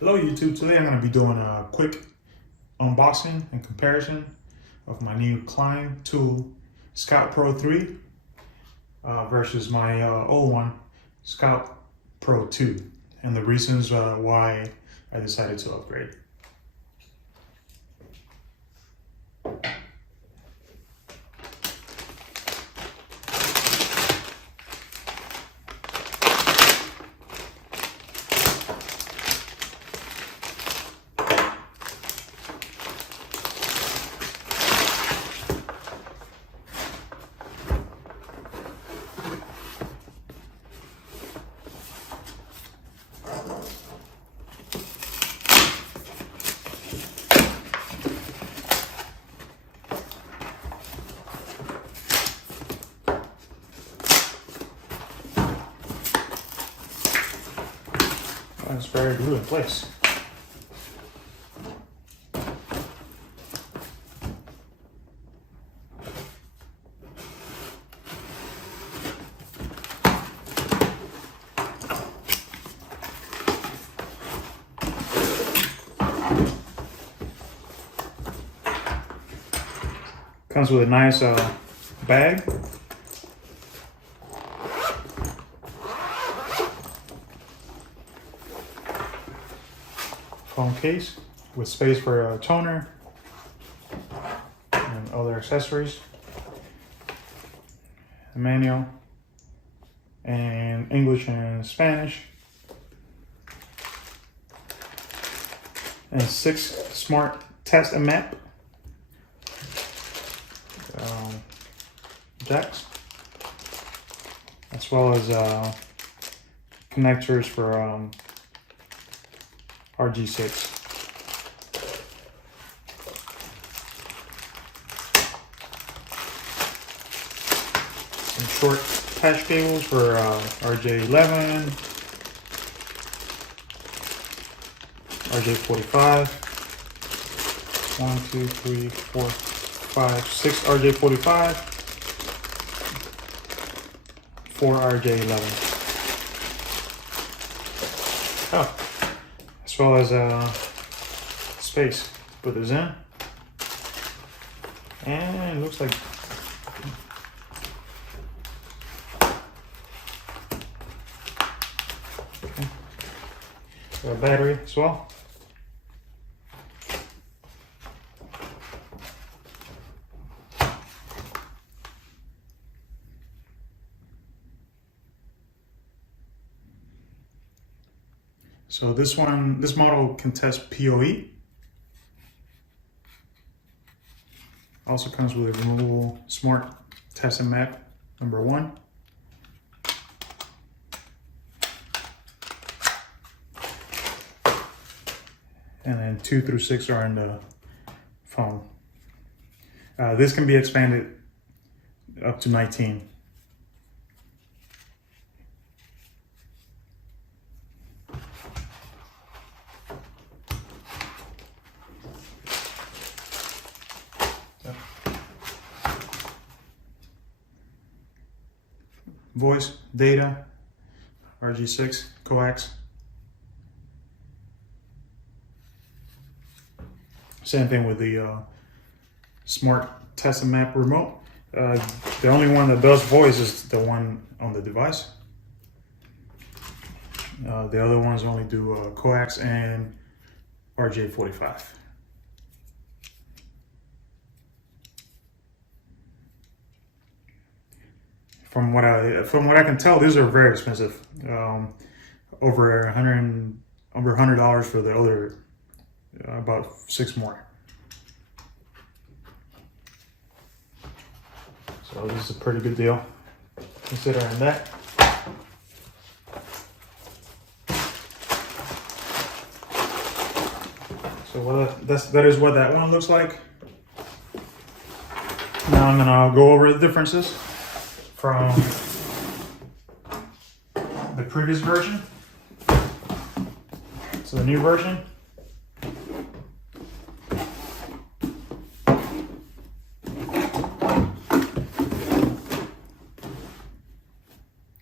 Hello YouTube, today I'm going to be doing a quick unboxing and comparison of my new Klein Tools Scout Pro 3 versus my old one, Scout Pro 2, and the reasons why I decided to upgrade. It's very glued in place. Comes with a nice bag. Phone case with space for a toner and other accessories. A manual in English and Spanish. And 6 smart test and map jacks, as well as connectors for RG6. Some short patch cables for RJ11, RJ45, 1, 2, 3, 4, 5, 6 RJ45, 4 RJ11. Oh. As well as space to put this in, and it looks like okay. Got a battery as well. So this model can test PoE. Also comes with a removable smart test and map number 1. And then 2 through 6 are in the phone. This can be expanded up to 19. Voice, data, RG6, coax. Same thing with the smart test and map remote. The only one that does voice is the one on the device. The other ones only do coax and RJ45. From what I can tell, these are very expensive. Over $100 for the other, about 6 more. So this is a pretty good deal, considering that. So that is what that one looks like. Now I'm gonna go over the differences from the previous version to the new version.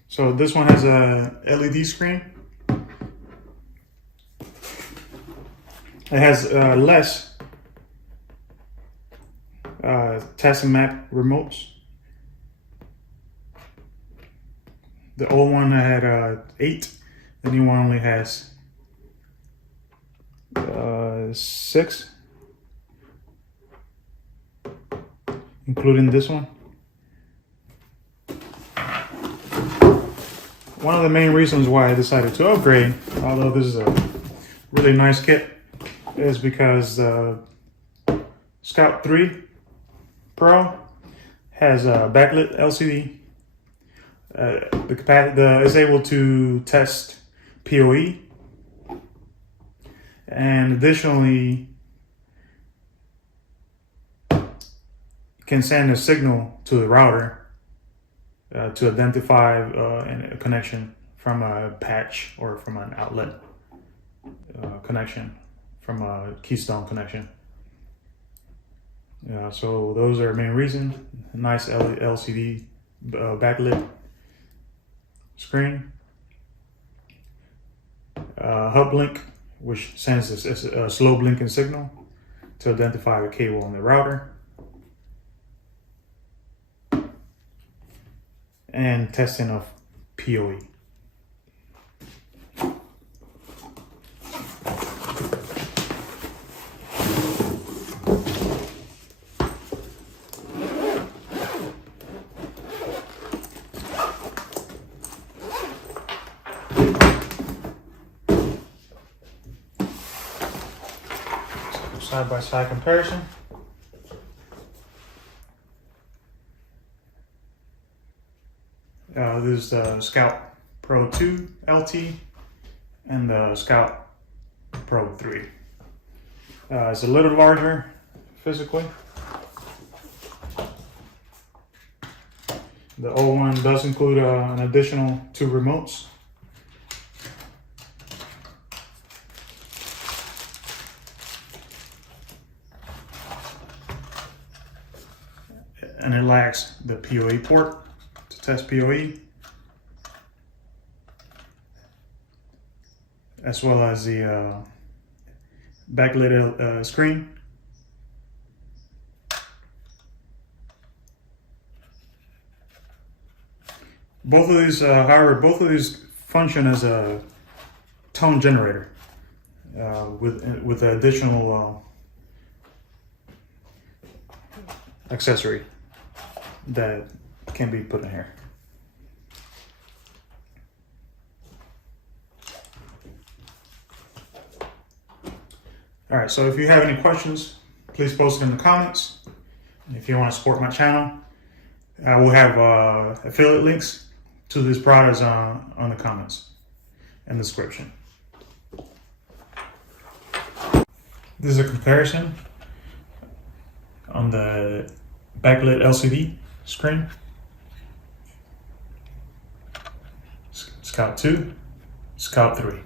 So this one has a LED screen It has less test and map remotes. The old one had 8. The new one only has 6, including this one. One of the main reasons why I decided to upgrade, although this is a really nice kit, is because the Scout 3 Pro has a backlit LCD. Is able to test PoE, and additionally can send a signal to the router to identify a connection from a patch or from an outlet connection, from a keystone connection. So those are main reasons. Nice LCD backlit screen. Hub link, which sends a slow blinking signal to identify a cable on the router. And testing of PoE. Side-by-side comparison. This is the Scout Pro 2 LT and the Scout Pro 3. It's a little larger physically. The old one does include an additional 2 remotes. And it lacks the PoE port to test PoE, as well as the backlit screen. Both of these, however, function as a tone generator with the additional accessory that can be put in here. All right, so if you have any questions, please post it in the comments. And if you want to support my channel, I will have affiliate links to these products on the comments and description. This is a comparison on the backlit LCD screen. Scout 2, Scout 3.